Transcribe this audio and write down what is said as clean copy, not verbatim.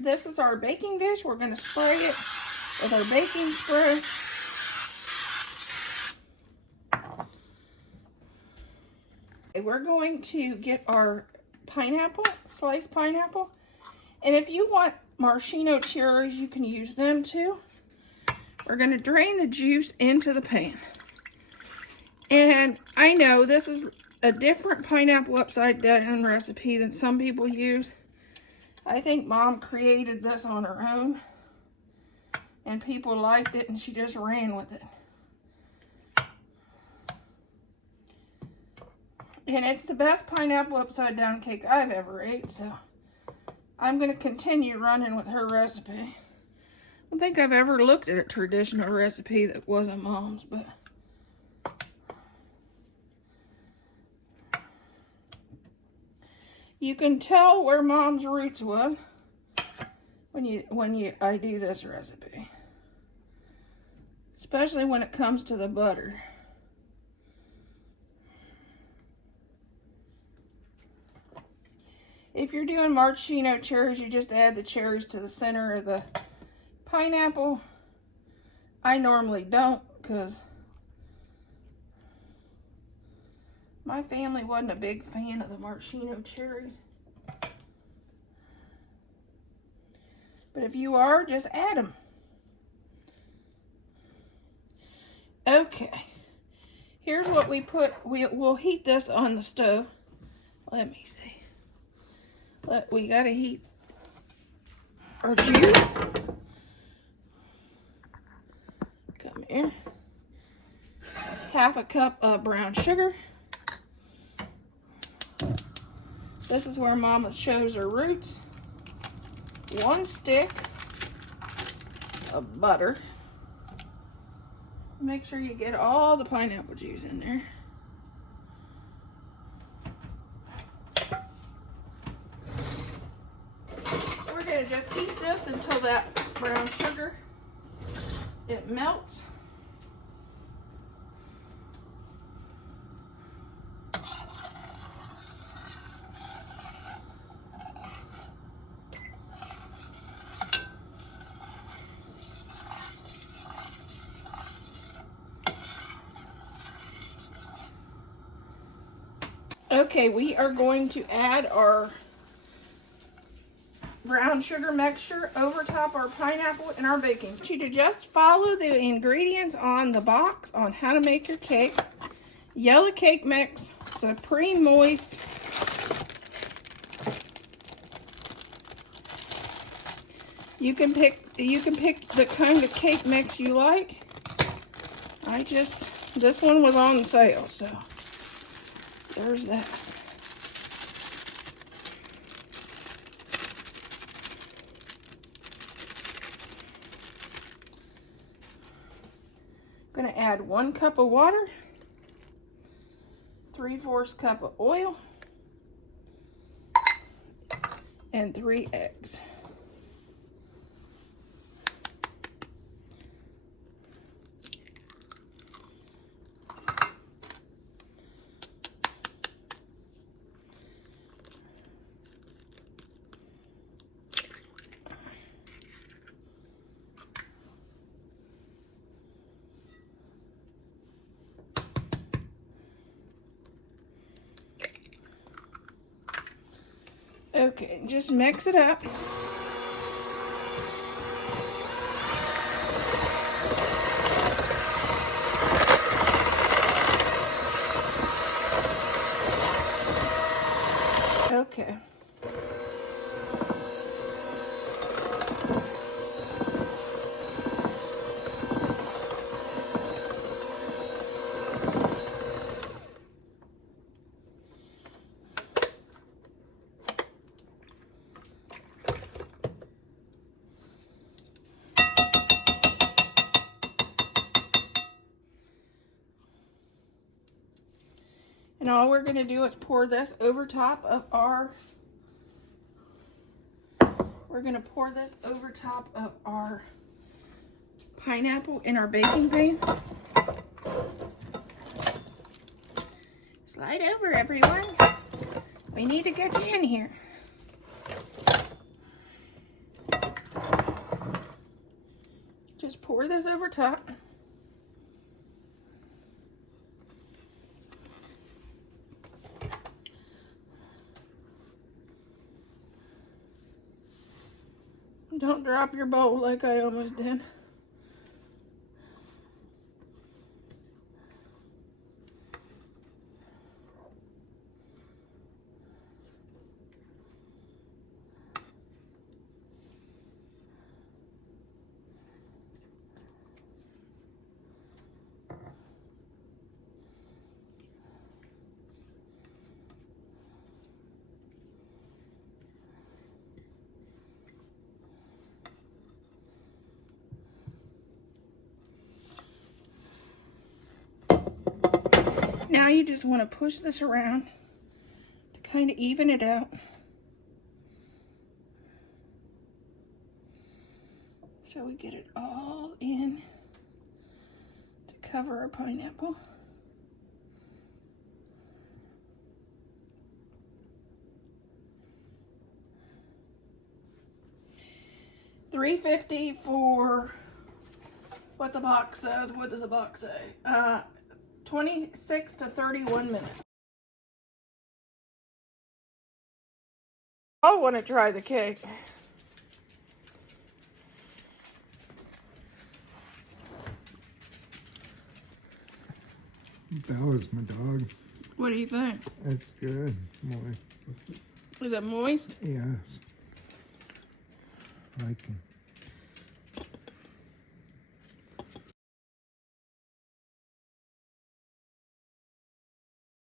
this is our baking dish. We're going to spray it with our baking spray. We're going to get our pineapple, sliced pineapple. And if you want maraschino cherries, you can use them too. We're going to drain the juice into the pan. And I know this is a different pineapple upside down recipe than some people use. I think Mom created this on her own. And people liked it and she just ran with it. And it's the best pineapple upside down cake I've ever ate, so I'm going to continue running with her recipe. I don't think I've ever looked at a traditional recipe that wasn't Mom's, but you can tell where Mom's roots was when I do this recipe. Especially when it comes to the butter. If you're doing maraschino cherries, you just add the cherries to the center of the pineapple. I normally don't because my family wasn't a big fan of the maraschino cherries. But if you are, just add them. Okay. Here's what we put. We'll heat this on the stove. Let me see. We gotta heat our juice. Come here. Half a cup of brown sugar. This is where Mama shows her roots. 1 stick of butter. Make sure you get all the pineapple juice in there. We're going to just heat this until that brown sugar, it melts. Okay, we are going to add our brown sugar mixture over top our pineapple and our baking. You to just follow the ingredients on the box on how to make your cake. Yellow cake mix, supreme moist, you can pick the kind of cake mix you like. This one was on sale, so there's that. I'm going to add 1 cup of water, 3/4 cup of oil, and 3 eggs. Okay, just mix it up. Okay. And all we're going to do is pour this over top of our, pineapple in our baking pan. Slide over, everyone. We need to get you in here. just pour this over top. Don't drop your bowl like I almost did. Now you just want to push this around to kind of even it out. So we get it all in to cover our pineapple. $3.50 for what the box says. What does the box say? 26 to 31 minutes. I want to try the cake. Bella's my dog. What do you think? That's good. Moist. Is it moist? Yes. I can.